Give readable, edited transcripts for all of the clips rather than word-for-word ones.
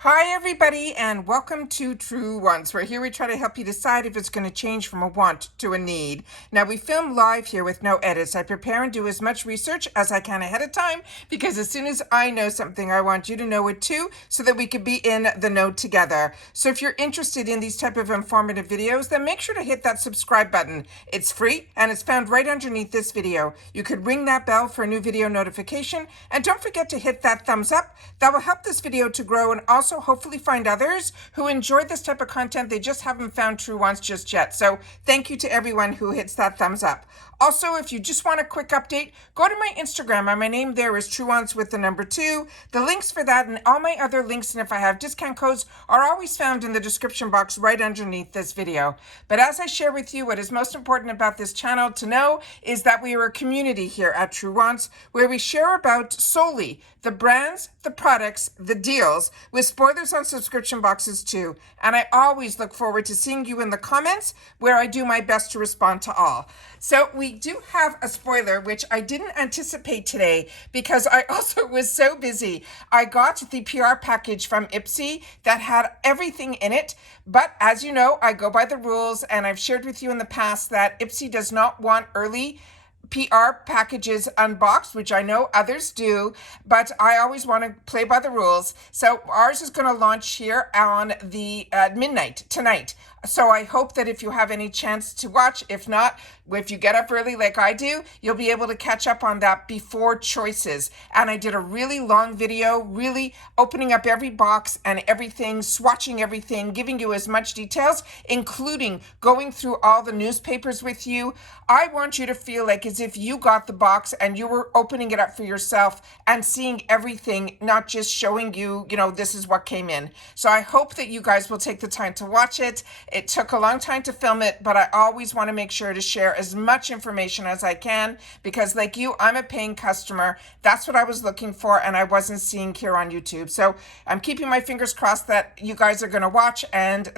Hi everybody and welcome to Truewants, where here we try to help you decide if it's going to change from a want to a need. Now we film live here with no edits. I prepare and do as much research as I can ahead of time because as soon as I know something I want you to know it too so that we could be in the know together. So if you're interested in these type of informative videos, then make sure to hit that subscribe button. It's free and it's found right underneath this video. You could ring that bell for a new video notification and don't forget to hit that thumbs up. That will help this video to grow and also hopefully find others who enjoy this type of content. They just haven't found Truewants just yet. So thank you to everyone who hits that thumbs up. Also, if you just want a quick update, go to my Instagram. My name there is Truewants with the number 2. The links for that and all my other links, and if I have discount codes, are always found in the description box right underneath this video. But as I share with you, what is most important about this channel to know is that we are a community here at Truewants where we share about solely the brands, the products, the deals, with spoilers on subscription boxes too. And I always look forward to seeing you in the comments where I do my best to respond to all. So we do have a spoiler, which I didn't anticipate today because I also was so busy. I got the PR package from Ipsy that had everything in it. But as you know, I go by the rules, and I've shared with you in the past that Ipsy does not want early PR packages unboxed, which I know others do, but I always want to play by the rules. So ours is going to launch here on the midnight tonight. So I hope that if you have any chance to watch, if not, if you get up early like I do, you'll be able to catch up on that before choices. And I did a really long video, really opening up every box and everything, swatching everything, giving you as much details, including going through all the newspapers with you. I want you to feel like as if you got the box and you were opening it up for yourself and seeing everything, not just showing you, this is what came in. So I hope that you guys will take the time to watch it. It took a long time to film it, but I always want to make sure to share as much information as I can because like you, I'm a paying customer. That's what I was looking for and I wasn't seeing here on YouTube. So I'm keeping my fingers crossed that you guys are going to watch, and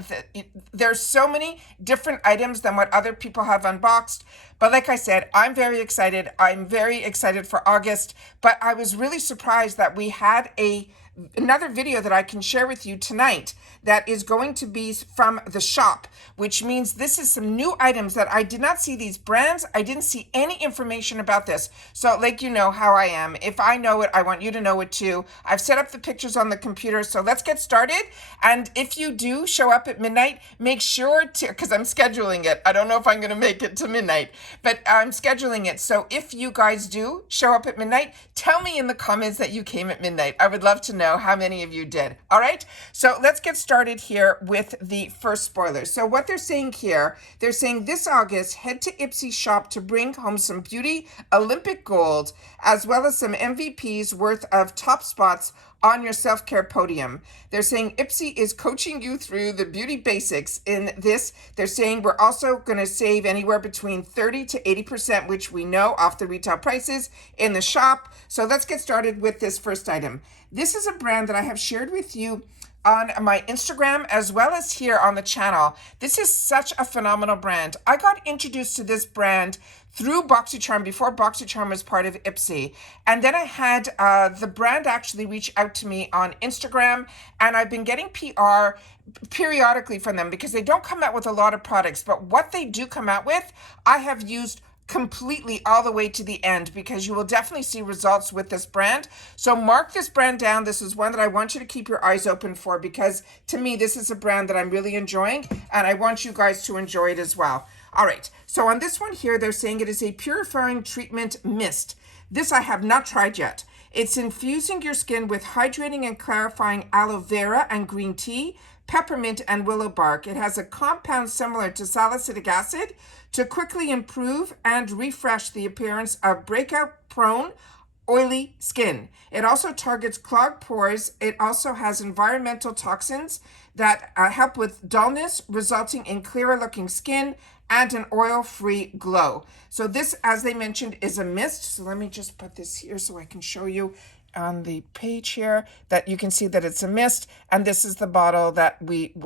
there's so many different items than what other people have unboxed. But like I said, I'm very excited. I'm very excited for August, but I was really surprised that we had another video that I can share with you tonight that is going to be from the shop, which means this is some new items that I did not see these brands. I didn't see any information about this. So like you know how I am. If I know it, I want you to know it too. I've set up the pictures on the computer, so let's get started. And if you do show up at midnight, make sure to, because I'm scheduling it. I don't know if I'm going to make it to midnight, but I'm scheduling it. So if you guys do show up at midnight, tell me in the comments that you came at midnight. I would love to know how many of you did. All right, so let's get started here with the first spoiler. So what they're saying here, they're saying this August, head to Ipsy shop to bring home some beauty Olympic gold, as well as some MVPs worth of top spots on your self-care podium. They're saying Ipsy is coaching you through the beauty basics in this. They're saying we're also going to save anywhere between 30 to 80%, which we know off the retail prices in the shop. So let's get started with this first item. This is a brand that I have shared with you on my Instagram as well as here on the channel. This is such a phenomenal brand. I got introduced to this brand through BoxyCharm before BoxyCharm was part of Ipsy. And then I had the brand actually reach out to me on Instagram, and I've been getting PR periodically from them because they don't come out with a lot of products, but what they do come out with, I have used completely all the way to the end because you will definitely see results with this brand. So mark this brand down. This is one that I want you to keep your eyes open for because to me, this is a brand that I'm really enjoying and I want you guys to enjoy it as well. All right, so on this one here, they're saying it is a purifying treatment mist. This I have not tried yet. It's infusing your skin with hydrating and clarifying aloe vera and green tea, peppermint and willow bark. It has a compound similar to salicylic acid to quickly improve and refresh the appearance of breakout-prone, oily skin. It also targets clogged pores. It also has environmental toxins that help with dullness, resulting in clearer-looking skin and an oil-free glow. So this, as they mentioned, is a mist. So let me just put this here so I can show you. on the page here that you can see that it's a mist, and this is the bottle that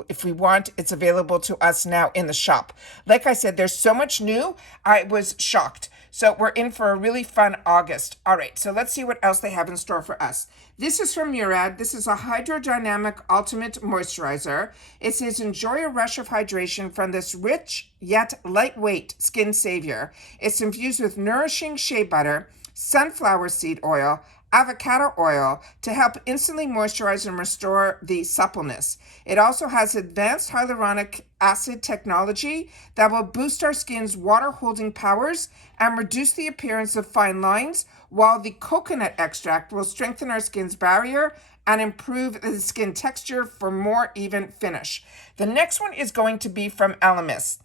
if we want, it's available to us now in the shop. Like I said, there's so much new, I was shocked. So we're in for a really fun August. All right, so let's see what else they have in store for us. This is from Murad. This is a hydrodynamic ultimate moisturizer. It says, enjoy a rush of hydration from this rich yet lightweight skin savior. It's infused with nourishing shea butter, sunflower seed oil, avocado oil to help instantly moisturize and restore the suppleness. It also has advanced hyaluronic acid technology that will boost our skin's water-holding powers and reduce the appearance of fine lines, while the coconut extract will strengthen our skin's barrier and improve the skin texture for more even finish. The next one is going to be from Elemis.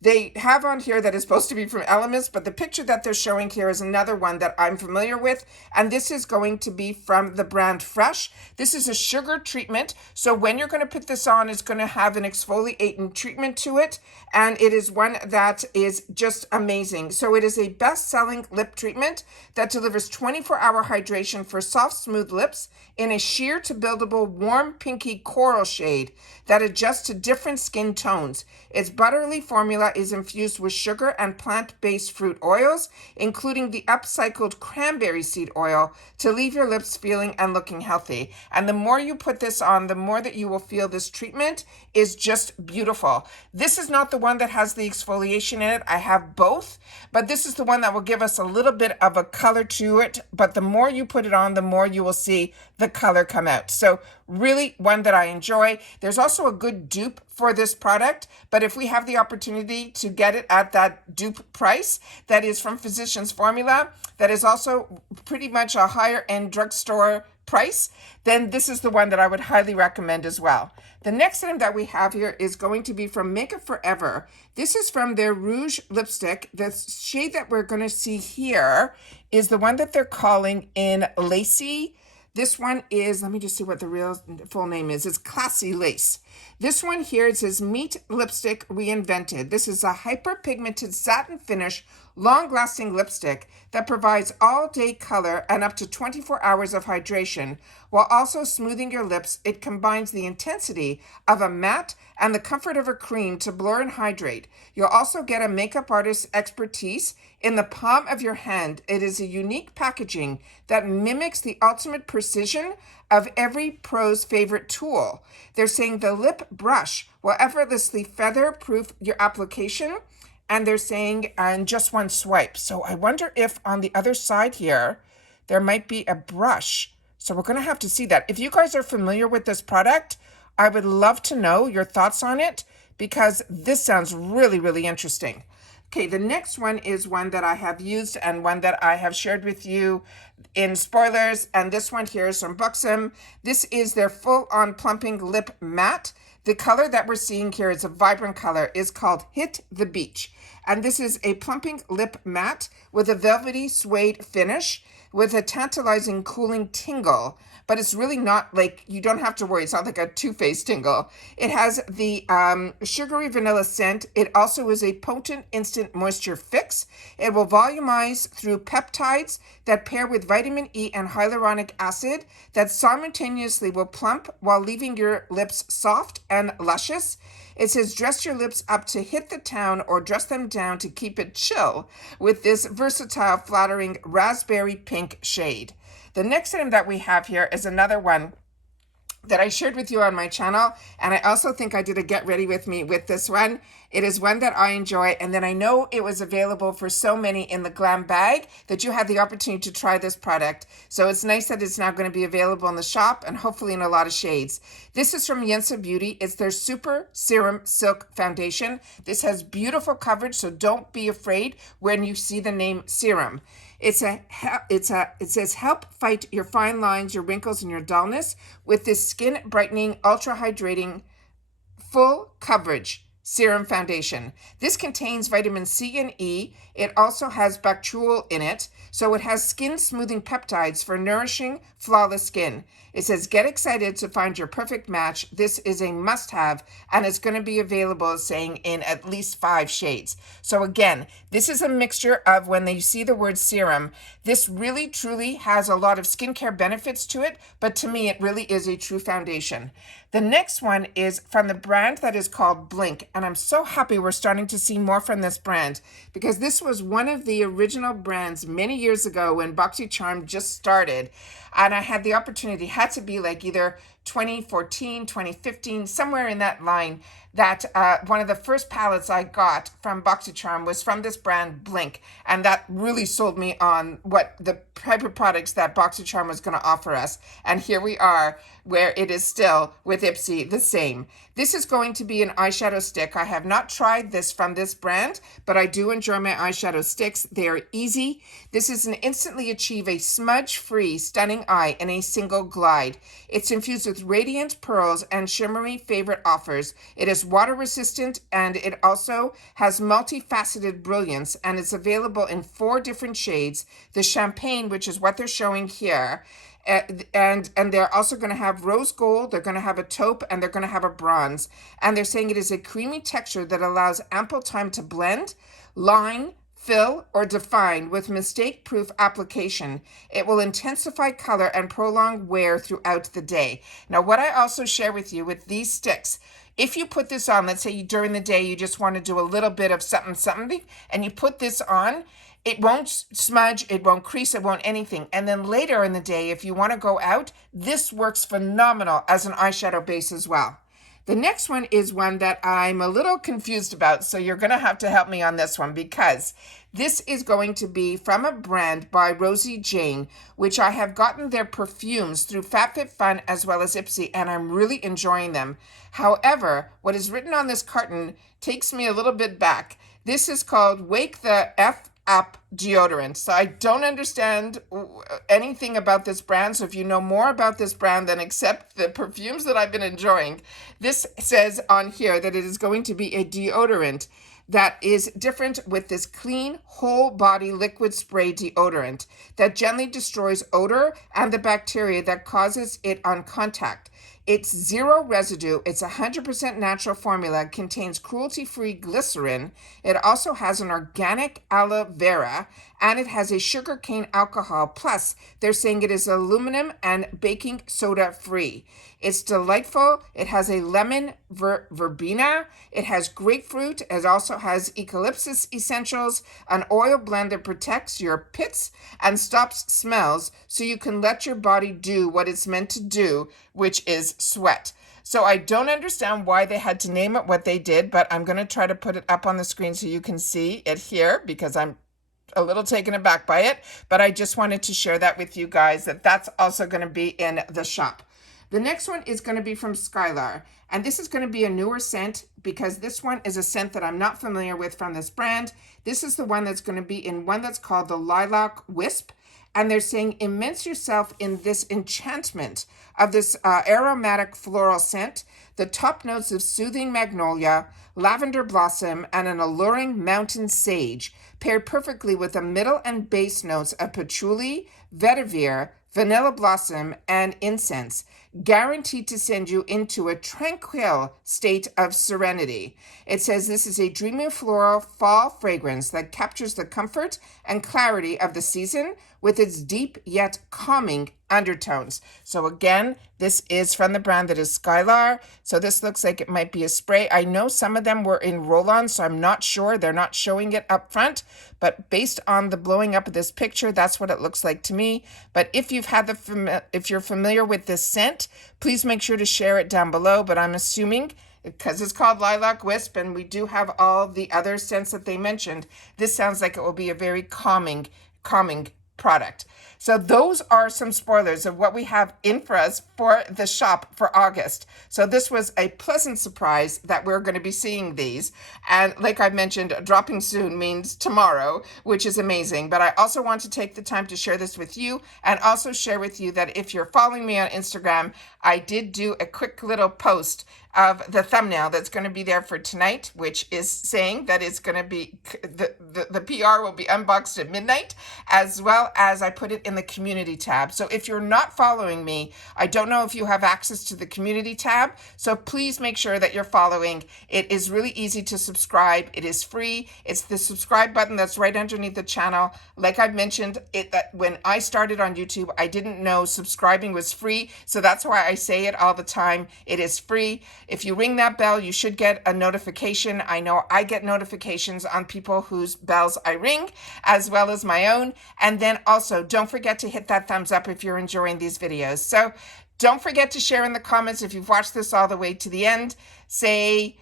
They have on here that is supposed to be from Elemis, but the picture that they're showing here is another one that I'm familiar with, and this is going to be from the brand Fresh. This is a sugar treatment, so when you're going to put this on, it's going to have an exfoliating treatment to it, and it is one that is just amazing. So it is a best-selling lip treatment that delivers 24-hour hydration for soft, smooth lips in a sheer to buildable warm pinky coral shade that adjusts to different skin tones. Its buttery formula is infused with sugar and plant-based fruit oils, including the upcycled cranberry seed oil, to leave your lips feeling and looking healthy. And the more you put this on, the more that you will feel this treatment is just beautiful. This is not the one that has the exfoliation in it. I have both, but this is the one that will give us a little bit of a color to it. But the more you put it on, the more you will see the color come out. So really one that I enjoy. There's also a good dupe for this product, but if we have the opportunity to get it at that dupe price, that is from Physicians Formula, that is also pretty much a higher end drugstore price, then this is the one that I would highly recommend as well. The next item that we have here is going to be from Makeup Forever. This is from their Rouge lipstick. The shade that we're going to see here is the one that they're calling in Lacy. This one is, let me just see what the real full name is. It's Classy Lace. This one here, it says Meet Lipstick Reinvented. This is a hyperpigmented satin finish, long-lasting lipstick that provides all-day color and up to 24 hours of hydration, while also smoothing your lips. It combines the intensity of a matte and the comfort of a cream to blur and hydrate. You'll also get a makeup artist's expertise in the palm of your hand. It is a unique packaging that mimics the ultimate precision of every pro's favorite tool. They're saying the lip brush will effortlessly feather-proof your application, and they're saying in just one swipe. So I wonder if on the other side here, there might be a brush. So we're going to have to see that. If you guys are familiar with this product, I would love to know your thoughts on it, because this sounds really, really interesting. Okay, the next one is one that I have used and one that I have shared with you in spoilers, and this one here is from Buxom. This is their full-on plumping lip matte. The color that we're seeing here is a vibrant color, is called Hit the Beach. And this is a plumping lip matte with a velvety suede finish with a tantalizing cooling tingle. But it's really not like, you don't have to worry. It's not like a Too Faced tingle. It has the sugary vanilla scent. It also is a potent instant moisture fix. It will volumize through peptides that pair with vitamin E and hyaluronic acid that simultaneously will plump while leaving your lips soft and luscious. It says dress your lips up to hit the town or dress them down to keep it chill with this versatile, flattering raspberry pink shade. The next item that we have here is another one that I shared with you on my channel, and I also think I did a get ready with me with this one. It is one that I enjoy, and then I know it was available for so many in the glam bag that you had the opportunity to try this product. So it's nice that it's now going to be available in the shop and hopefully in a lot of shades. This is from Yensa Beauty. It's their Super Serum Silk Foundation. This has beautiful coverage, so don't be afraid when you see the name serum. It says help fight your fine lines, your wrinkles, and your dullness with this skin brightening, ultra hydrating, full coverage Serum Foundation. This contains vitamin C and E. It also has bacterial in it, so it has skin smoothing peptides for nourishing, flawless skin. It says, get excited to find your perfect match. This is a must-have, and it's going to be available, saying, in at least 5 shades. So again, this is a mixture of, when they see the word serum, this really truly has a lot of skincare benefits to it, but to me, it really is a true foundation. The next one is from the brand that is called Blink, and I'm so happy we're starting to see more from this brand, because this was one of the original brands many years ago when BoxyCharm just started, and I had the opportunity, had to be like either 2014, 2015, somewhere in that line, that one of the first palettes I got from BoxyCharm was from this brand Blink, and that really sold me on what the type of products that BoxyCharm was going to offer us. And here we are, where it is still with Ipsy the same. This is going to be an eyeshadow stick. I have not tried this from this brand, but I do enjoy my eyeshadow sticks. They are easy. This is an instantly achieve a smudge-free, stunning eye in a single glide. It's infused with radiant pearls and shimmery favorite offers. It is water resistant, and it also has multifaceted brilliance, and it's available in 4 different shades. The champagne, which is what they're showing here, and they're also going to have rose gold, they're going to have a taupe, and they're going to have a bronze. And they're saying it is a creamy texture that allows ample time to blend, line, fill, or define with mistake-proof application. It will intensify color and prolong wear throughout the day. Now, what I also share with you with these sticks, if you put this on, let's say during the day you just want to do a little bit of something, and you put this on, it won't smudge, it won't crease, it won't anything. And then later in the day, if you want to go out, this works phenomenal as an eyeshadow base as well. The next one is one that I'm a little confused about, so you're going to have to help me on this one, because this is going to be from a brand by Rosie Jane, which I have gotten their perfumes through FabFitFun as well as Ipsy, and I'm really enjoying them. However, what is written on this carton takes me a little bit back. This is called Wake the F Up deodorant. So I don't understand anything about this brand. So if you know more about this brand than except the perfumes that I've been enjoying, this says on here that it is going to be a deodorant that is different, with this clean whole body liquid spray deodorant that gently destroys odor and the bacteria that causes it on contact. It's 0 residue. It's 100% natural formula. It contains cruelty-free glycerin. It also has an organic aloe vera, and it has a sugarcane alcohol. Plus, they're saying it is aluminum and baking soda free. It's delightful. It has a lemon verbena. It has grapefruit. It also has eucalyptus essentials, an oil blend that protects your pits and stops smells, so you can let your body do what it's meant to do, which is sweat. So I don't understand why they had to name it what they did, but I'm going to try to put it up on the screen so you can see it here, because I'm a little taken aback by it. But I just wanted to share that with you guys, that that's also going to be in the shop. The next one is going to be from Skylar, and this is going to be a newer scent, because this one is a scent that I'm not familiar with from this brand. This is the one that's going to be in one that's called the Lilac Wisp, and they're saying immerse yourself in this enchantment of this aromatic floral scent. The top notes of soothing magnolia, lavender blossom, and an alluring mountain sage, paired perfectly with the middle and base notes of patchouli, vetiver, vanilla blossom, and incense, guaranteed to send you into a tranquil state of serenity. It says this is a dreamy floral fall fragrance that captures the comfort and clarity of the season with its deep yet calming undertones. So again, this is from the brand that is Skylar. So this looks like it might be a spray. I know some of them were in roll-on, so I'm not sure. They're not showing it up front, but based on the blowing up of this picture, that's what it looks like to me. But if you've had if you're familiar with this scent, please make sure to share it down below. But I'm assuming, because it's called Lilac Wisp and we do have all the other scents that they mentioned, this sounds like it will be a very calming product. So those are some spoilers of what we have in for us for the shop for August. So this was a pleasant surprise that we're going to be seeing these. And like I mentioned, dropping soon means tomorrow, which is amazing. But I also want to take the time to share this with you, and also share with you that if you're following me on Instagram, I did do a quick little post of the thumbnail that's going to be there for tonight, which is saying that it's going to be, the PR will be unboxed at midnight, as well as I put it in the community tab. So if you're not following me, I don't know if you have access to the community tab, so please make sure that you're following. It is really easy to subscribe. It is free. It's the subscribe button that's right underneath the channel. Like I mentioned, when I started on YouTube, I didn't know subscribing was free, so that's why I say it all the time. It is free. If you ring that bell, you should get a notification. I know I get notifications on people whose bells I ring, as well as my own. And then also, don't forget to hit that thumbs up if you're enjoying these videos. So don't forget to share in the comments if you've watched this all the way to the end. Say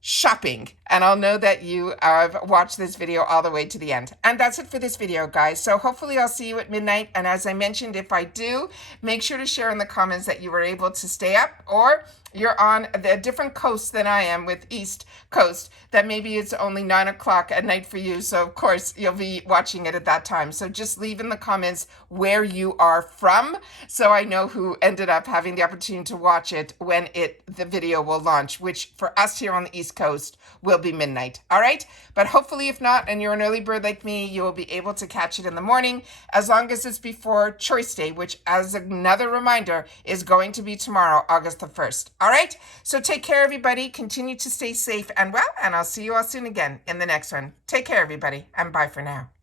shopping, and I'll know that you have watched this video all the way to the end. And that's it for this video, guys. So hopefully I'll see you at midnight. And as I mentioned, if I do, make sure to share in the comments that you were able to stay up, or you're on a different coast than I am with East Coast, that maybe it's only 9 o'clock at night for you. So of course you'll be watching it at that time. So just leave in the comments where you are from, so I know who ended up having the opportunity to watch it when the video will launch, which for us here on the East Coast will be midnight. All right. But hopefully if not, and you're an early bird like me, you will be able to catch it in the morning, as long as it's before Choice Day, which, as another reminder, is going to be tomorrow, August the 1st. All right. So take care, everybody. Continue to stay safe and well, and I'll see you all soon again in the next one. Take care, everybody, and bye for now.